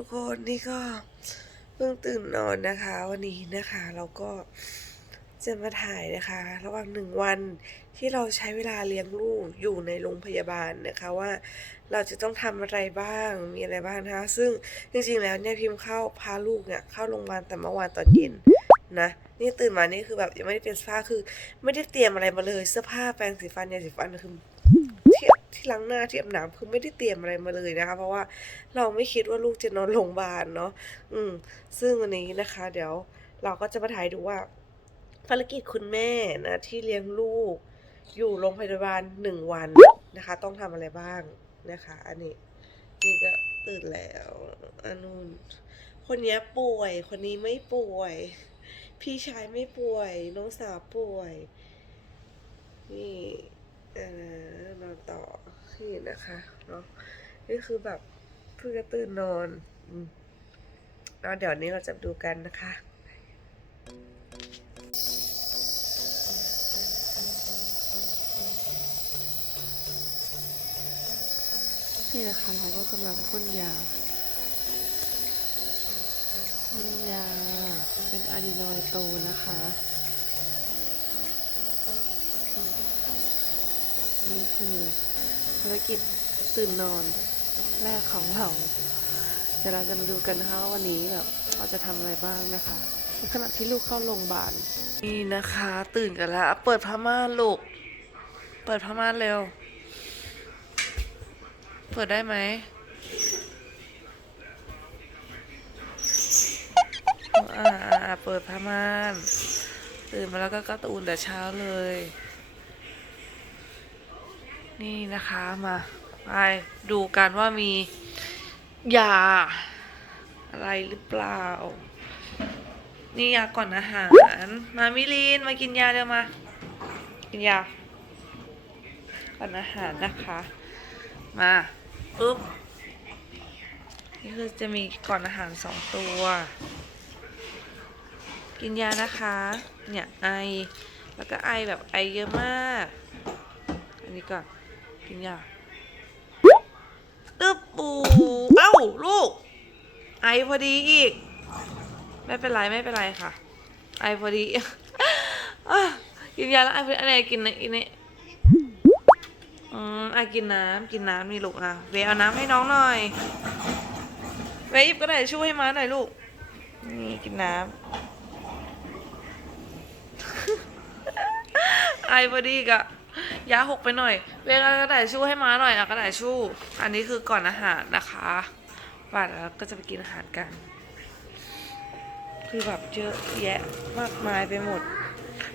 ทุกคนนี่ก็เพิ่งตื่นนอนนะคะ วันนี้นะคะเราก็จะมาถ่ายนะคะ ระหว่างหนึ่งวันที่เราใช้เวลาเลี้ยงลูกอยู่ในโรงพยาบาลนะคะว่าเราจะต้องทำอะไรบ้างมีอะไรบ้างนะคะซึ่งจริงๆแล้วเนี่ยพิมพ์เข้าพาลูกเนี่ยเข้าโรงพยาบาลแต่เมื่อวานตอนเย็นนะนี่ตื่นมานี่คือแบบยังไม่ได้เปลี่ยนเสื้อผ้าคือ ไม่ได้เตรียมอะไรมาเลยเสื้อผ้าแปรงสีฟันยาสีฟันคือเทีย ล้างหน้าที่อาบน้ำคือไม่ได้เตรียมอะไรมาเลยนะคะ เพราะว่าเราไม่คิดว่าลูกจะนอนโรงพยาบาลเนาะอืม ซึ่งวันนี้นะคะ เดี๋ยวเราก็จะมาถ่ายดูว่าภารกิจคุณแม่นะที่เลี้ยงลูก อยู่โรงพยาบาลหนึ่งวันนะคะ ต้องทำอะไรบ้างนะคะ อันนี้นี่ก็ตื่นแล้วอันนู้นคนนี้ป่วย คนนี้ไม่ป่วย พี่ชายไม่ป่วย น้องสาวป่วย นี่นอนต่อ นะคะเนาะนี่คือแบบเพิ่งจะตื่นนอนอืมแล้วเดี๋ยวนี้เราจะดูกันนะคะนี่นะคะเราก็กำลังพ่นยาพ่นยาเป็นอะดีนอยโตนะคะอืมนี่คือ ภารกิจตื่นนอนแรกของเราเดี๋ยวเราจะมาดูกันนะคะว่าวันนี้แบบเราจะทำอะไรบ้างนะคะในขณะที่ลูกเข้าโรงพยาบาลนี่นะคะ ตื่นกันแล้ว เปิดผ้าม่านลูก เปิดผ้าม่านเร็ว เปิดได้ไหมอ่าเปิดผ้าม่าน ตื่นมาแล้วก็กร์ตูนแต่เช้าเลย นี่นะคะมาไปดูกันว่ามียาอะไรหรือเปล่า นี่ยาก่อนอาหาร มามิลีนมากินยาเร็วมา กินยา ก่อนอาหารนะคะ มาปุ๊บนี่คือจะมีก่อนอาหารสองตัว กินยานะคะ เนี่ยไอ แล้วก็ไอแบบไอเยอะมาก อันนี้ก่อน กินยาตึ๊บปูเอ้าลูก ไอพอดีอีก ไม่เป็นไรไม่เป็นไรค่ะ ไอพอดีกินยาแล้วไอพอดีอันไหนกินนะอันนี้อืมไอกินน้ำกินน้ำนี่ลูกอะเวเอาน้ำให้น้องหน่อยเวหยิบก็ได้ช่วยให้มาหน่อยลูก นี่กินน้ำไอพอดีกะยาหกไปหน่อย เวก็กระดาษชู่ให้ม้าหน่อยอะกระดาษชู่ อันนี้คือก่อนอาหารนะคะว่าแล้วก็จะไปกินอาหารกัน คือแบบเยอะแยะมากมายไปหมด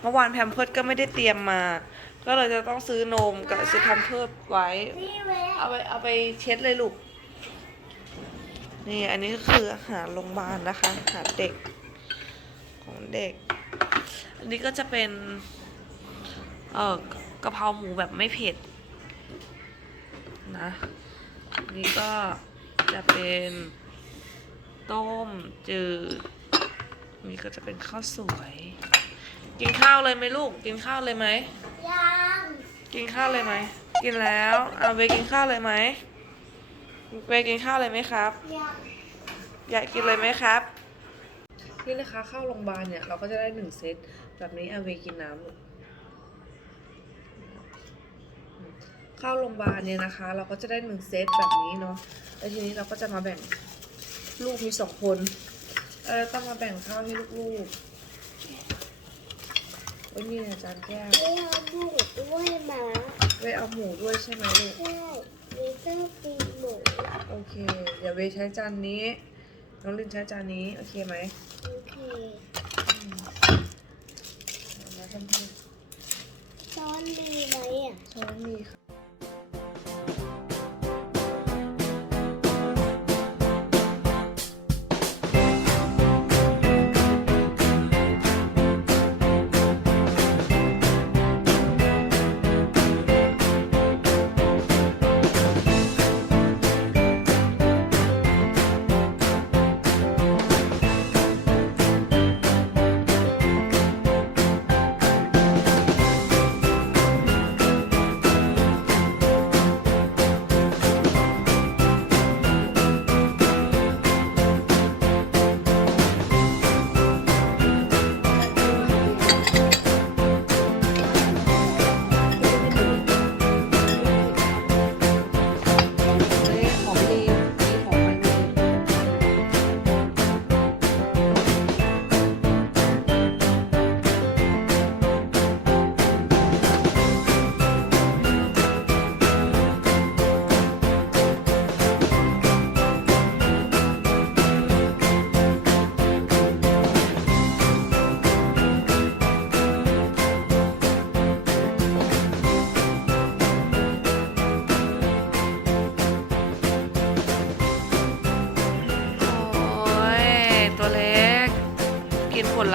เมื่อวานแพมเพิร์ดก็ไม่ได้เตรียมมา ก็เลยจะต้องซื้อนมกับซื้อแพมเพิร์ดไว้ เอาไปเอาไปเช็ดเลยลูก นี่อันนี้ก็คืออาหารโรงพยาบาลนะคะ อาหารเด็กของเด็ก อันนี้ก็จะเป็น เออกะเพราหมูแบบไม่เผ็ด นะอันนี่ก็จะเป็นต้มจืดอันนี่ก็จะเป็นข้าวสวย กินข้าวเลยไหมลูก กินข้าวเลยไหมยังกินข้าวเลยไหมกินแล้วเอาเวกินข้าวเลยไหมเวกินข้าวเลยไหมครับยังอยากกินเลยไหมครับนี่นะคะเข้าโรงพยาบาลเนี่ยเราก็จะได้หนึ่งเซตแบบนี้เอาเวกินน้ำลูก เข้าโรงพยาบาลเนี่ยนะคะ เราก็จะได้หนึ่งเซตแบบนี้เนาะแล้วทีนี้เราก็จะมาแบ่งลูกมีสองคนเออต้องมาแบ่งข้าวให้ลูกๆโอ้ยนี่อาจารย์แก้วไม่เอาหมูด้วยหมาเวเอาหมูด้วยใช่ไหมลูกใช่มีเจ้าปีหมูโอเคเดี๋ยวเวใช้จานนี้น้องลินใช้จานนี้โอเคไหมโอเคเอามาเพื่อนช้อนมีไหมอะๆช้อนมีค่ะ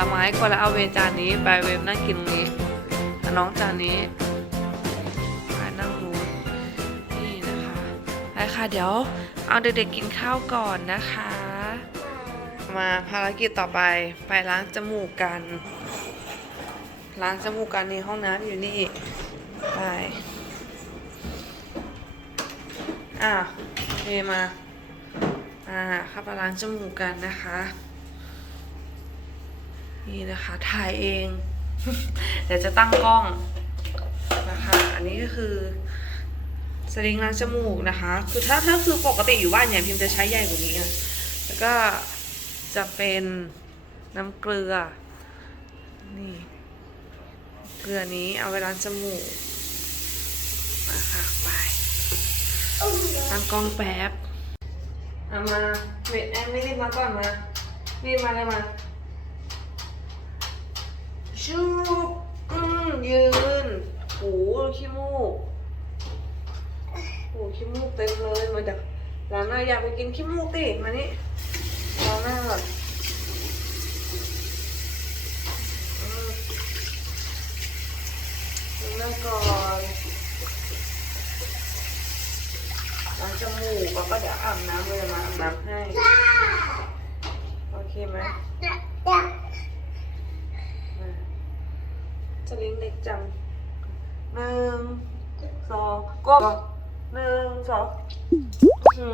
กินผลไม้ก่อนแล้วเอาเวจานนี้ไปเวฟนั่งกินตรงนี้น้องจานนี้ไปนั่งนู้นนี่นะคะไปค่ะเดี๋ยวเอาเด็กๆกินข้าวก่อนนะคะ มาภารกิจต่อไปไปล้างจมูกกัน ล้างจมูกกันในห้องน้ำอยู่นี่ไปอะเทมา อ่าเข้าไปล้างจมูกกันนะคะ นี่นะคะถ่ายเอง เดี๋ยวจะตั้งกล้องนะคะ อันนี้ก็คือสลิงล้างจมูกนะคะ คือถ้าถ้าคือปกติอยู่บ้านเนี่ยพิมจะใช้ใหญ่กว่านี้อะแล้วก็จะเป็นน้ำเกลือ นี่ เกลือนี้เอาไว้ล้างจมูกมาค่ะไปตั้งกล้องแป๊บเอามาเวทแอนไม่รีบมาก่อนมารีบมาเลยมา ชูบอืมยืนโหูขี้มูกโหูขี้มูกเต็มเลยมาจากร้านหน้าอยากไปกินขี้มูกติมานี่ล้างหน้าก่อนอืมล้างหน้าก่อนล้างจมูกแล้วก็เดี๋ยวอาบน้ำเลยมาอาบน้ำให้ โอเคไหม มาจะลิ้นเล็กจังหนึ่งสองก้มหนึ่งสองหื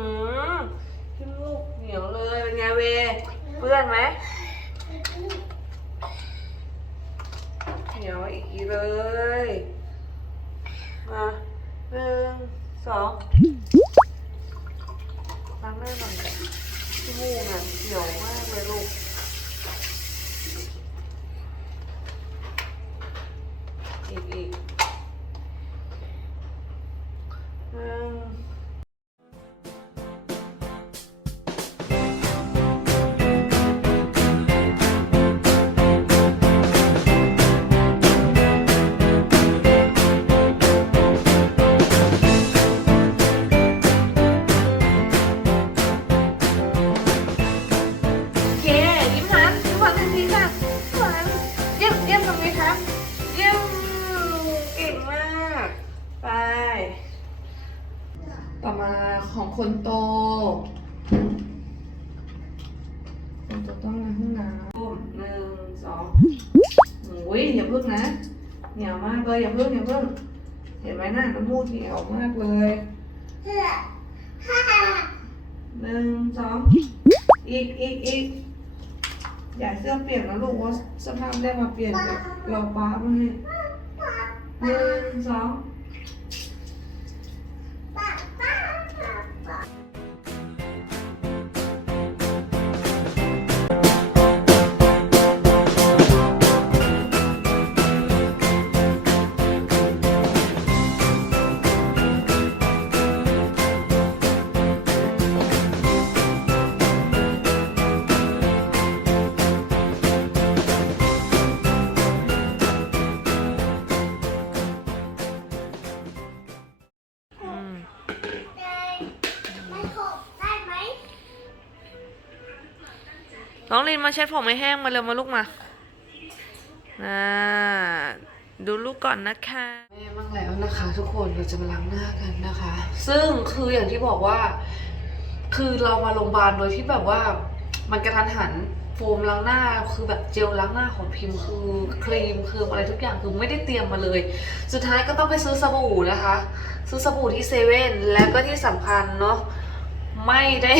มขี้มูกเหนียวเลยเป็นไงเวเปื้อนไหมเหนียวอีกเลยมาหนึ่งสองล้างหน้าหน่อยขี้มูกเนี่ยเขียวมากเลยลูก คนโต คนโตต้องมาห้องน้ำหนึ่งสองโอ้ยอย่าพึ่งนะเหนียวมากเลยอย่าพึ่งอย่าพึ่งเห็นไหมหน้าน้ำมูกเหนียวมากเลยหนึ่งสองอีกอีกอีกอย่าเสื้อเปลี่ยกนะลูกว่าสื้อผ้าไม่ได้มาเปลี่ยนเดี๋ยวเราป้ามาให้หนึ่งสอง น้องลินมาเช็ดผมให้แห้งมาเร็วมาลูกมาอ่าดูลูกก่อนนะคะแม่มั่งแล้วนะคะ ทุกคนเราจะมาล้างหน้ากันนะคะ ซึ่งคืออย่างที่บอกว่า คือเรามาโรงพยาบาลโดยที่แบบว่ามันกระทันหันโฟมล้างหน้าคือแบบเจลล้างหน้าของพิมพ์คือครีมคืออะไรทุกอย่างคือไม่ได้เตรียมมาเลย สุดท้ายก็ต้องไปซื้อสบู่นะคะ ซื้อสบู่ที่เซเว่นและก็ที่สำคัญเนาะไม่ได้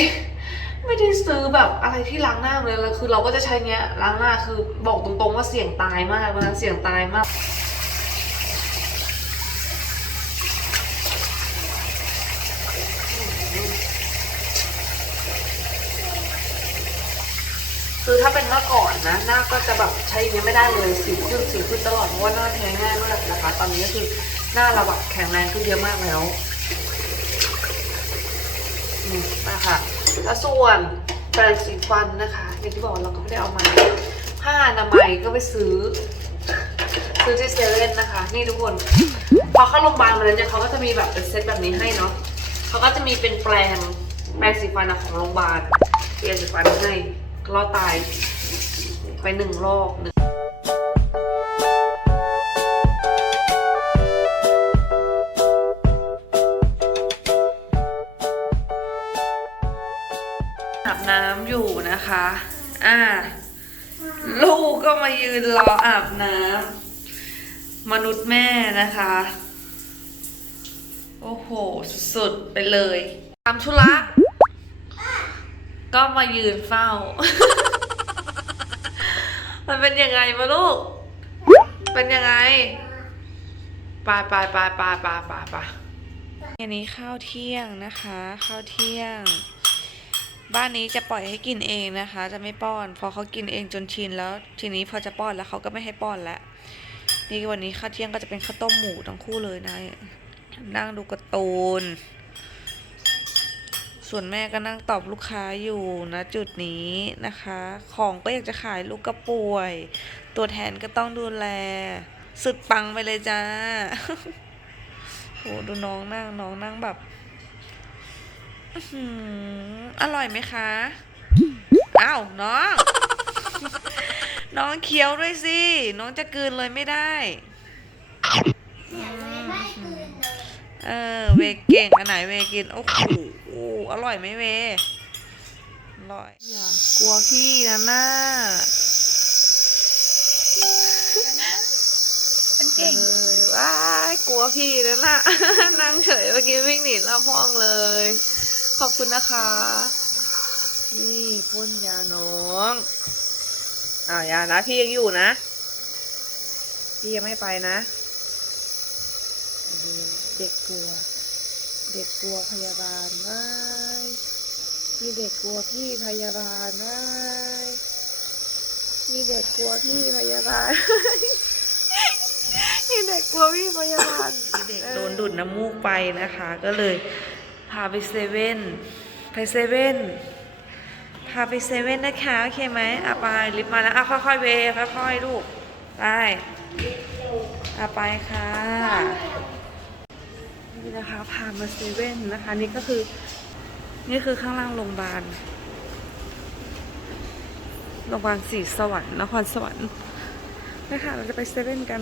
ไม่ได้ซื้อแบบอะไรที่ล้างหน้าเลยแล้วคือเราก็จะใช้เนี้ยล้างหน้าคือบอกตรงๆว่าเสี่ยงตายมากวันนั้นเสี่ยงตายมากคือถ้าเป็นเมื่อก่อนนะหน้าก็จะแบบใช้อย่างนี้ไม่ได้เลยสิวขึ้นสิวขึ้นตลอดเพราะว่าหน้าแพ้ง่ายมากนะคะ ตอนนี้ก็คือหน้าเราแบบแข็งแรงขึ้นเยอะมากแล้วนี่นะคะ แล้วส่วนแปรงสีฟันนะคะ อย่างที่บอกเราก็ไม่ได้เอามาผ้าอนามัยก็ไปซื้อ ซื้อที่เซเว่นนะคะ นี่ทุกคน พอเข้าโรงพยาบาลมาแล้วเนี่ยเขาก็จะมีแบบเป็นเซตแบบนี้ให้เนาะเขาก็จะมีเป็นแปรงแปรงสีฟันของโรงพยาบาลเปลี่ยนสีฟันให้รอดตายไปหนึ่งรอบหนึ่ง อ่า ลูกก็มายืนรออาบน้ำมนุษย์แม่นะคะ โอ้โห สุดๆไปเลยทำธุระก็มายืนเฝ้า มันเป็นยังไงวะลูก เป็นยังไงไปไปไปไปไปไปไปอันนี้ข้าวเที่ยงนะคะ ข้าวเที่ยง บ้านนี้จะปล่อยให้กินเองนะคะ จะไม่ป้อน พอเขากินเองจนชินแล้ว ทีนี้พอจะป้อนแล้วเขาก็ไม่ให้ป้อนแล้วนี่วันนี้ข้าวเที่ยงก็จะเป็นข้าวต้มหมูทั้งคู่เลยนะนั่งดูการ์ตูน ส่วนแม่ก็นั่งตอบลูกค้าอยู่นะจุดนี้นะคะ ของก็อยากจะขายลูกก็ป่วย ตัวแทนก็ต้องดูแล สุดปังไปเลยจ้าโหดูน้องนั่งน้องนั่งแบบ อร่อยไหมคะ อ้าวน้อง น้องเคี้ยวด้วยสิ น้องจะกลืนเลยไม่ได้เนี่ยไม่ไม่คืนเลยเออ เวเก่งอันไหนเวกิน โอ้โหอร่อยไหมเว อร่อย อย่ากลัวพี่นะหน้ามันเก่งเออว้ายกลัวพี่นะน่ะนั่งเฉยเมื่อกี้วิ่งหนีรอบห้องเลย ขอบคุณนะคะ นี่พ่นยาน้องอ้าวยานะพี่ยังอยู่นะ พี่ยังไม่ไปนะดูเด็กกลัว เด็กกลัวพยาบาลว้ายมีเด็กกลัวพี่พยาบาลว้ายมีเด็กกลัวพี่พยาบาลมีเด็กกลัวพี่พยาบาลมีเด็กโดนดูดน้ำมูกไปนะคะ ก็เลย พาไปเซเว่นไปเซเว่นพาไปเซเว่นนะคะ โอเคไหมอะไปลิฟต์มาแล้วอะค่อยๆเวค่อยๆลูกไปอะไปค่ะ นี่นะคะพามาเซเว่นนะคะ นี่ก็คือ นี่คือข้างล่างโรงพยาบาลโรงพยาบาลศรีสวรรค์นครสวรรค์นะคะเราจะไปเซเว่นกัน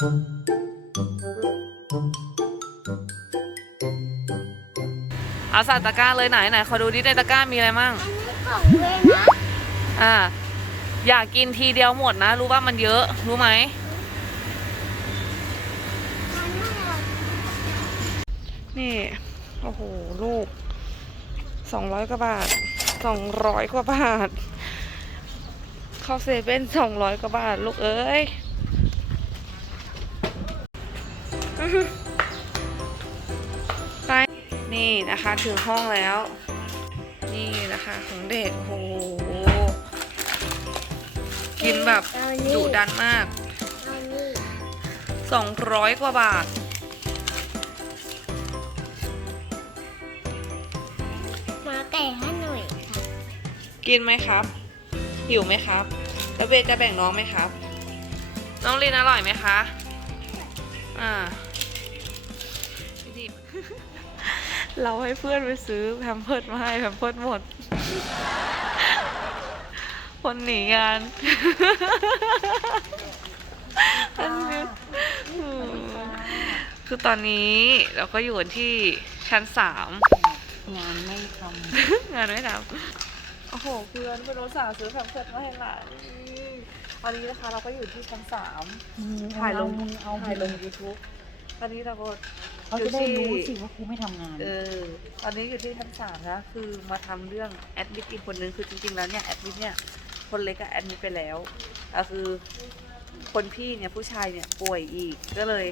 เอาใส่ตะกร้าเลยไหนไหนขอดูดิในตะกร้ามีอะไรมั่ง อันนี้ของเวนะอ่า อยากกินทีเดียวหมดนะ รู้ว่ามันเยอะรู้ไหม อันนี้อะไรนี่ โอ้โห ลูกสองร้อยกว่าบาทสองร้อยกว่าบาท เข้าเซเว่นสองร้อยกว่าบาท ลูกเอ้ย นี่นะคะถึงห้องแล้ว นี่นะคะของเด็กโอ้โหกินแบบเอานี่ดุดันมากเอานี่สองร้อยกว่าบาท มาไก่ให้หน่อยค่ะกินไหมครับ หิวไหมครับ แล้วเบจะแบ่งน้องไหมครับ น้องลินอร่อยไหมคะ อ่า เราให้เพื่อนไปซื้อแพมเพิร์ดมาให้แพมเพิร์ดหมด คนหนีงานอันนี้อืมคือตอนนี้เราก็อยู่กันที่ชั้นสามงานไม่ทงานไม่ทำโอ้โหเพื่อนเพื่อนรถสาวซื้อแพมเพิร์ดมาให้หลานตอนนี้นะคะเราก็อยู่ที่ชั้นสามำถ่ายลงมึงเอาถ่ายลง YouTube ตอนนี้เราก็เขาจะได้รู้สิว่ากูไม่ทำงาน เออ ตอนนี้อยู่ที่ชั้นสามนะ คือมาทำเรื่องแอดมิดอีกคนนึง คือจริงๆ แล้วเนี่ยแอดมิดเนี่ย คนเล็กอะแอดมิดไปแล้วอะคือคนพี่เนี่ยผู้ชายเนี่ยป่วยอีก ก็เลย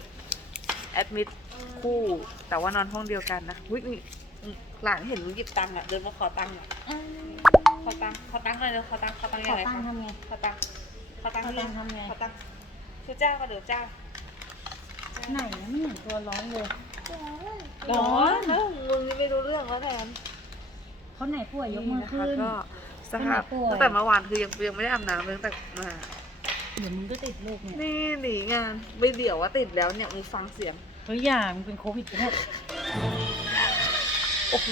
แอดมิดคู่ แต่ว่านอนห้องเดียวกันนะอุ้ยนี่หลานเห็นหนูหยิบตังค์อะเดินมาขอตังค์อะขอตังค์ ขอตังค์หน่อยเร็วขอตังค์ ขอตังค์ขยัองไงตังคะค์ทำไงขอตังค์ ขอตังค์ขอตังค์ทำไง ขอตังค์ชูเจ้าก็เดี๋ยวเจ้า ไหนนะไม่เห็นตัวร้อนเลยร้อนแล้วมึงนี่ไม่รู้เรื่องแล้วแทนเขาไหนป่วยยกมือขึ้นก็สภาพเป็นไงป่วยตั้งแต่เมื่อวานคือยังยังไม่ได้อาบน้ำเลยตั้งแต่มาเดี๋ยวมึงก็ติดลูกเนี่ยนี่หนีงานไม่เดี๋ยวว่าติดแล้วเนี่ยมึงฟังเสียงตัวอย่างมึงเป็นโควิดปะเนี่ยโอ้โห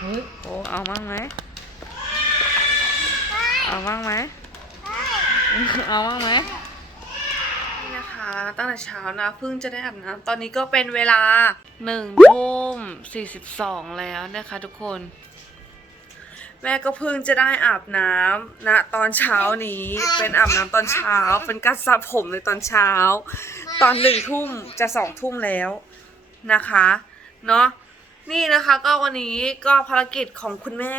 เฮ้ยโอ้เอาบ้างไหมเอาบ้างไหมเอาบ้างไหมนี่นะคะ ตั้งแต่เช้านะเพิ่งจะได้อาบน้ำตอนนี้ก็เป็นเวลาหนึ่งทุ่มสี่สิบสองแล้วนะคะทุกคน แม่ก็เพิ่งจะได้อาบน้ำนะตอนเช้านี้เป็นอาบน้ำตอนเช้า เป็นการสระผมในตอนเช้า ตอนหนึ่งทุ่มจะสองทุ่มแล้วนะคะเนาะนี่นะคะก็วันนี้ก็ภารกิจของคุณแม่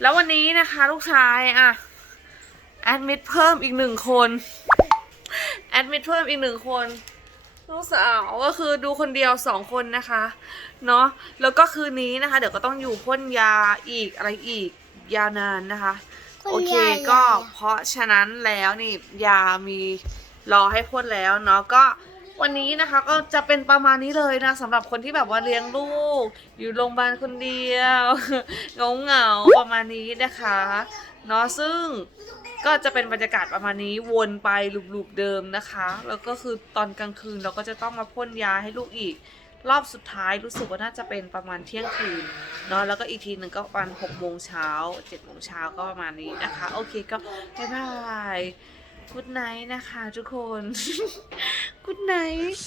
แล้ววันนี้นะคะลูกชายอะแอดมิดเพิ่มอีกหนึ่งคน แอดมิดเพิ่มอีกหนึ่งคนลูกสาวก็คือดูคนเดียวสองคนนะคะเนาะแล้วก็คืนนี้นะคะ เดี๋ยวก็ต้องอยู่พ่นยาอีกอะไรอีกยาวนานนะคะคุณโอเคยายก็ยายเพราะฉะนั้นแล้วนี่ยามีรอให้พ่นแล้วเนาะก็วันนี้นะคะก็จะเป็นประมาณนี้เลยนะสำหรับคนที่แบบว่าเลี้ยงลูก อยู่โรงพยาบาลคนเดียว เหงาเหงาๆประมาณนี้นะคะเนาะซึ่ง ก็จะเป็นบรรยากาศประมาณนี้วนไปลูปๆเดิมนะคะ แล้วก็คือตอนกลางคืนเราก็จะต้องมาพ่นยาให้ลูกอีก รอบสุดท้ายรู้สึกว่าน่าจะเป็นประมาณเที่ยงคืนเนาะแล้วก็อีกทีหนึ่งก็ประมาณหกโมงเช้าเจ็ดโมงเช้าก็ประมาณนี้นะคะ โอเคก็บ๊ายบายกุดไนท์นะคะทุกคนกุดไนท์